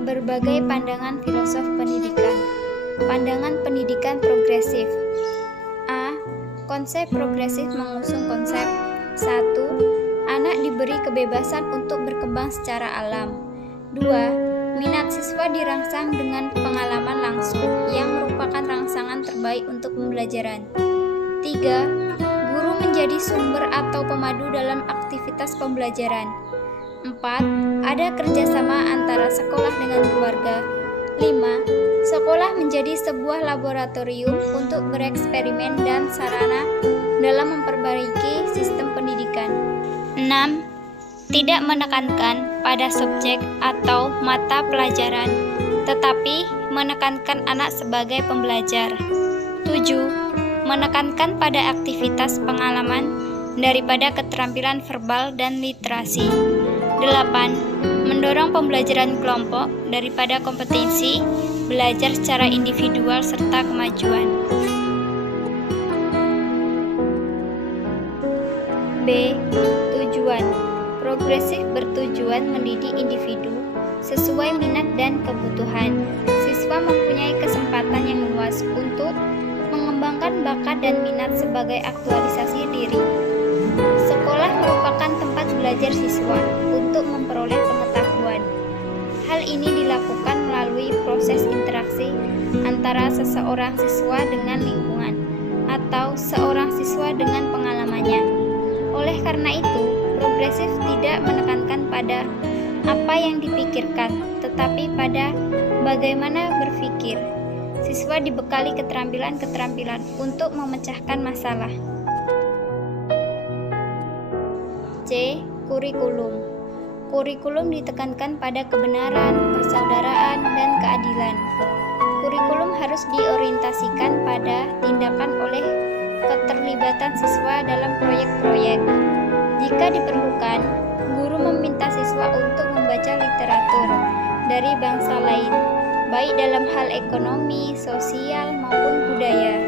Berbagai pandangan filosof pendidikan. Pandangan pendidikan progresif. A. Konsep progresif mengusung konsep 1. Anak diberi kebebasan untuk berkembang secara alam. 2. Minat siswa dirangsang dengan pengalaman langsung yang merupakan rangsangan terbaik untuk pembelajaran. 3. Guru menjadi sumber atau pemadu dalam aktivitas pembelajaran. 4. Ada kerjasama antara sekolah dengan keluarga. 5. Sekolah menjadi sebuah laboratorium untuk bereksperimen dan sarana dalam memperbaiki sistem pendidikan. 6. Tidak menekankan pada subjek atau mata pelajaran, tetapi menekankan anak sebagai pembelajar. 7. Menekankan pada aktivitas pengalaman daripada keterampilan verbal dan literasi. 8. Mendorong pembelajaran kelompok daripada kompetensi, belajar secara individual serta kemajuan. B. Tujuan. Progresif bertujuan mendidik individu sesuai minat dan kebutuhan. Siswa mempunyai kesempatan yang luas untuk mengembangkan bakat dan minat sebagai aktualisasi diri. Sekolah merupakan tempat belajar siswa untuk memperoleh pengetahuan. Hal ini dilakukan melalui proses interaksi antara seseorang siswa dengan lingkungan atau seorang siswa dengan pengalamannya. Oleh karena itu, progresif tidak menekankan pada apa yang dipikirkan, tetapi pada bagaimana berpikir. Siswa dibekali keterampilan-keterampilan untuk memecahkan masalah. C. Kurikulum. Kurikulum ditekankan pada kebenaran, persaudaraan, dan keadilan. Kurikulum harus diorientasikan pada tindakan oleh keterlibatan siswa dalam proyek-proyek. Jika diperlukan, guru meminta siswa untuk membaca literatur dari bangsa lain, baik dalam hal ekonomi, sosial, maupun budaya.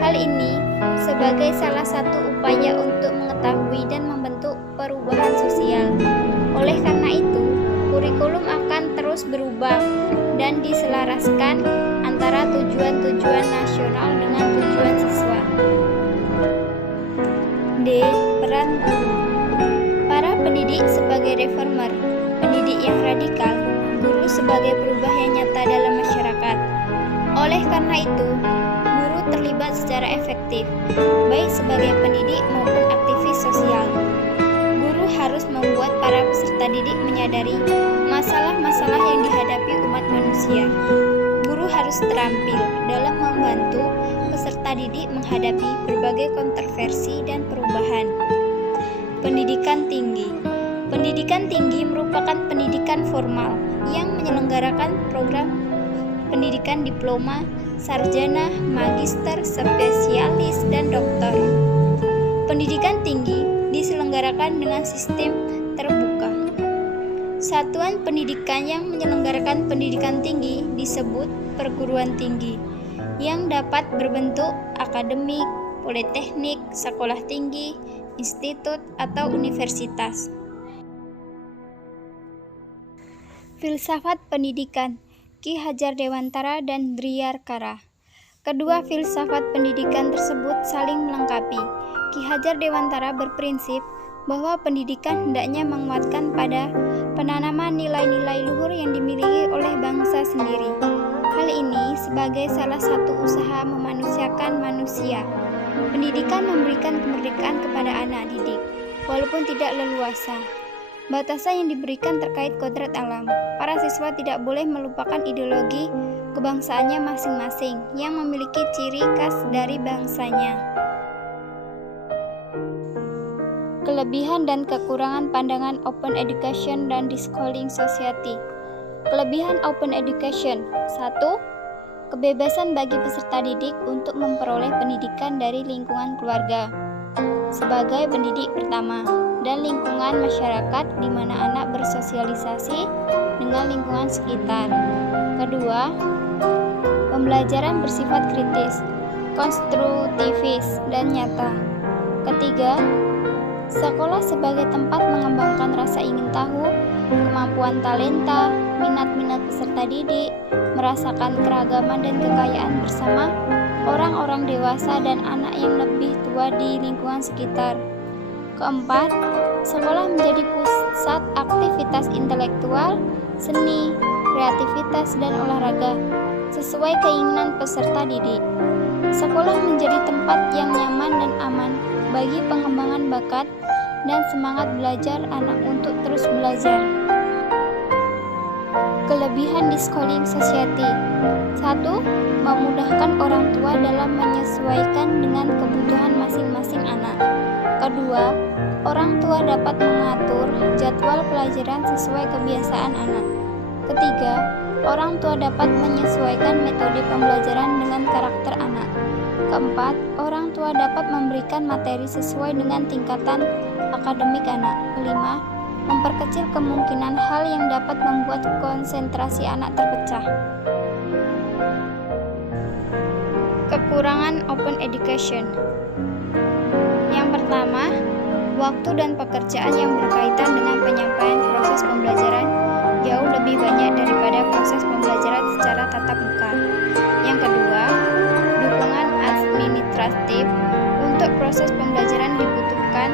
Hal ini sebagai salah satu upaya untuk mengetahui dan membentuk perubahan sosial. Oleh karena itu, kurikulum akan terus berubah dan diselaraskan antara tujuan-tujuan nasional dengan tujuan siswa. D. Peran guru. Para pendidik sebagai reformer, pendidik yang radikal, guru sebagai perubah yang nyata dalam masyarakat. Oleh karena itu, guru terlibat secara efektif, baik sebagai pendidik maupun aktivis sosial. Guru harus membuat para peserta didik menyadari masalah-masalah yang dihadapi umat manusia. Guru harus terampil dalam membantu peserta didik menghadapi berbagai kontroversi dan perubahan. Pendidikan tinggi. Pendidikan tinggi merupakan pendidikan formal yang menyelenggarakan program pendidikan diploma, sarjana, magister, spesialis, dan doktor. Pendidikan tinggi diselenggarakan dengan sistem terbuka. Satuan pendidikan yang menyelenggarakan pendidikan tinggi disebut perguruan tinggi, yang dapat berbentuk akademik, politeknik, sekolah tinggi, institut, atau universitas. Filsafat pendidikan Ki Hajar Dewantara dan Driyarkara. Kedua filsafat pendidikan tersebut saling melengkapi. Ki Hajar Dewantara berprinsip bahwa pendidikan hendaknya menguatkan pada penanaman nilai-nilai luhur yang dimiliki oleh bangsa sendiri. Hal ini sebagai salah satu usaha memanusiakan manusia. Pendidikan memberikan kemerdekaan kepada anak didik, walaupun tidak leluasa. Batasan yang diberikan terkait kodrat alam. Para siswa tidak boleh melupakan ideologi kebangsaannya masing-masing yang memiliki ciri khas dari bangsanya. Kelebihan dan kekurangan pandangan Open Education dan Deschooling Society. Kelebihan Open Education. 1. Kebebasan bagi peserta didik untuk memperoleh pendidikan dari lingkungan keluarga. sebagai pendidik pertama, dan lingkungan masyarakat di mana anak bersosialisasi dengan lingkungan sekitar. Kedua, pembelajaran bersifat kritis, konstruktivis, dan nyata. Ketiga, sekolah sebagai tempat mengembangkan rasa ingin tahu, kemampuan talenta, minat-minat peserta didik, merasakan keragaman dan kekayaan bersama orang-orang dewasa dan anak yang lebih tua di lingkungan sekitar. Keempat, sekolah menjadi pusat aktivitas intelektual, seni, kreativitas, dan olahraga sesuai keinginan peserta didik. Sekolah menjadi tempat yang nyaman dan aman bagi pengembangan bakat dan semangat belajar anak untuk terus belajar. Kelebihan di schooling society. 1. Memudahkan orang tua dalam menyesuaikan dengan kebutuhan masing-masing anak. Kedua, orang tua dapat mengatur jadwal pelajaran sesuai kebiasaan anak. Ketiga, orang tua dapat menyesuaikan metode pembelajaran dengan karakter anak. Keempat, orang tua dapat memberikan materi sesuai dengan tingkatan akademik anak. Kelima, memperkecil kemungkinan hal yang dapat membuat konsentrasi anak terpecah. Kekurangan open education. Yang pertama, waktu dan pekerjaan yang berkaitan dengan penyampaian proses pembelajaran jauh lebih banyak daripada proses pembelajaran secara tatap muka. Yang kedua, dukungan administratif untuk proses pembelajaran dibutuhkan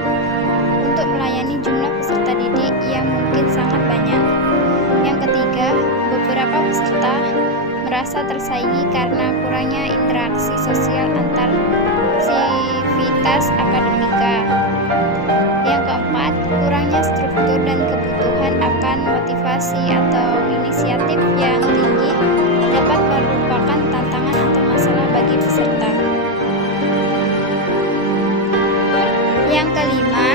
untuk melayani jumlah peserta didik yang mungkin sangat banyak. Yang ketiga, beberapa peserta merasa tersaingi karena kurangnya interaksi sosial antar sivitas akademika. Yang keempat, kurangnya struktur dan kebutuhan akan motivasi atau inisiatif yang tinggi dapat merupakan tantangan atau masalah bagi peserta. Yang kelima,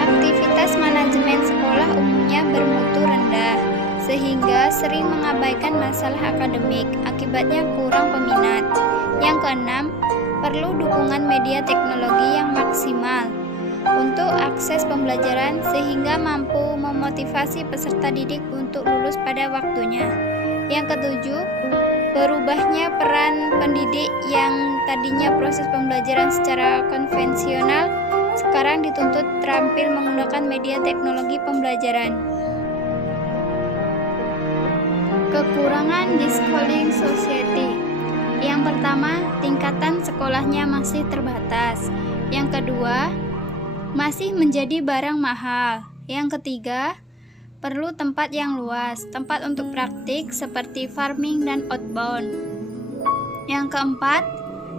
aktivitas manajemen sekolah umumnya bermutu rendah, sehingga sering mengabaikan masalah akademik, akibatnya kurang peminat. Yang keenam, perlu dukungan media teknologi yang maksimal untuk akses pembelajaran sehingga mampu memotivasi peserta didik untuk lulus pada waktunya. Yang ketujuh, berubahnya peran pendidik yang tadinya proses pembelajaran secara konvensional sekarang dituntut terampil menggunakan media teknologi pembelajaran. Kekurangan di schooling society. Yang pertama, tingkatan sekolahnya masih terbatas. Yang kedua, masih menjadi barang mahal. Yang ketiga, perlu tempat yang luas, tempat untuk praktik seperti farming dan outbound. Yang keempat,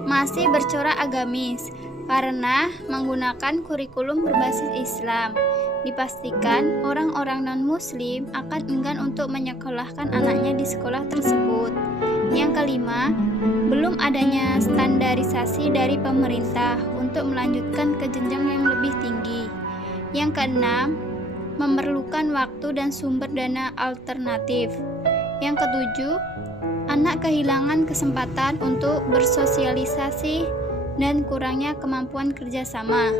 masih bercorak agamis karena menggunakan kurikulum berbasis Islam. Dipastikan orang-orang non-muslim akan enggan untuk menyekolahkan anaknya di sekolah tersebut. Yang kelima, belum adanya standarisasi dari pemerintah untuk melanjutkan ke jenjang yang lebih tinggi. Yang keenam, memerlukan waktu dan sumber dana alternatif. Yang ketujuh, anak kehilangan kesempatan untuk bersosialisasi dan kurangnya kemampuan kerjasama,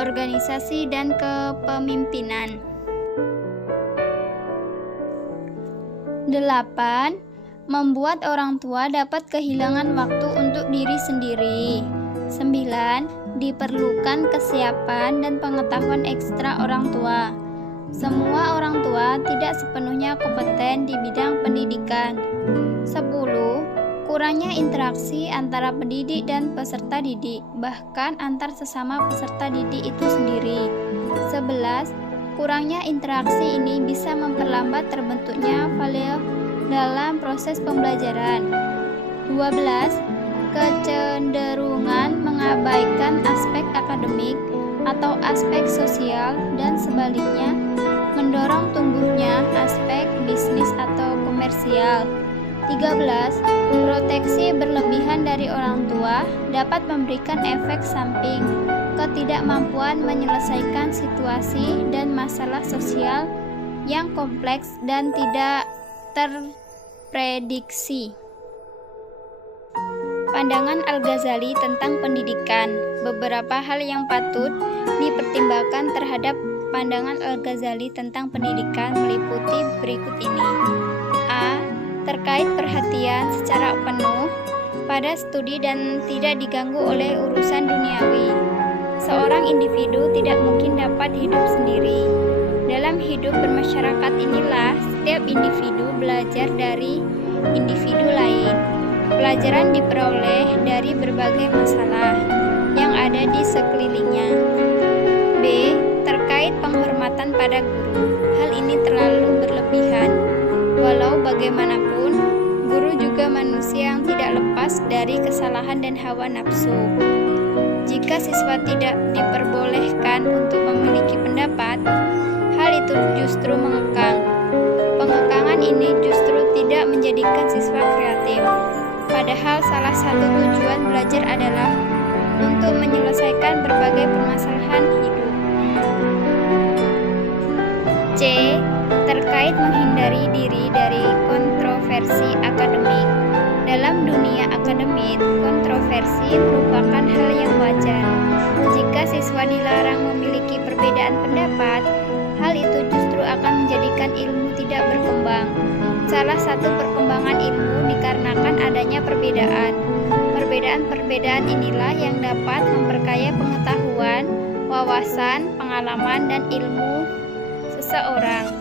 organisasi, dan kepemimpinan. 8. Membuat orang tua dapat kehilangan waktu untuk diri sendiri. 9. Diperlukan kesiapan dan pengetahuan ekstra orang tua. Semua orang tua tidak sepenuhnya kompeten di bidang pendidikan. 10. Kurangnya interaksi antara pendidik dan peserta didik, bahkan antar sesama peserta didik itu sendiri. 11. Kurangnya interaksi ini bisa memperlambat terbentuknya value dalam proses pembelajaran. 12. Kecenderungan mengabaikan aspek akademik atau aspek sosial dan sebaliknya mendorong tumbuhnya aspek bisnis atau komersial. 13. Proteksi berlebihan dari orang tua dapat memberikan efek samping, ketidakmampuan menyelesaikan situasi dan masalah sosial yang kompleks dan tidak terprediksi. Pandangan Al-Ghazali tentang pendidikan. Beberapa hal yang patut dipertimbangkan terhadap pandangan Al-Ghazali tentang pendidikan meliputi berikut ini. A. Terkait perhatian secara penuh pada studi dan tidak diganggu oleh urusan duniawi. Seorang individu tidak mungkin dapat hidup sendiri. Dalam hidup bermasyarakat inilah setiap individu belajar dari individu lain. Pelajaran diperoleh dari berbagai masalah yang ada di sekelilingnya. B. Terkait penghormatan pada guru. Hal ini terlalu berlebihan. Walau bagaimanapun, guru juga manusia yang tidak lepas dari kesalahan dan hawa nafsu. Jika siswa tidak diperbolehkan untuk memiliki pendapat, hal itu justru mengekang. Pengekangan ini justru tidak menjadikan siswa kreatif. Padahal salah satu tujuan belajar adalah untuk menyelesaikan berbagai permasalahan hidup. C. Terkait menghindari diri dari kontroversi akademik. Dalam dunia akademik, kontroversi merupakan hal yang wajar. Jika siswa dilarang memiliki perbedaan pendapat, hal itu justru akan menjadikan ilmu tidak berkembang. Salah satu perkembangan ilmu dikarenakan adanya perbedaan. Perbedaan-perbedaan inilah yang dapat memperkaya pengetahuan, wawasan, pengalaman, dan ilmu seseorang.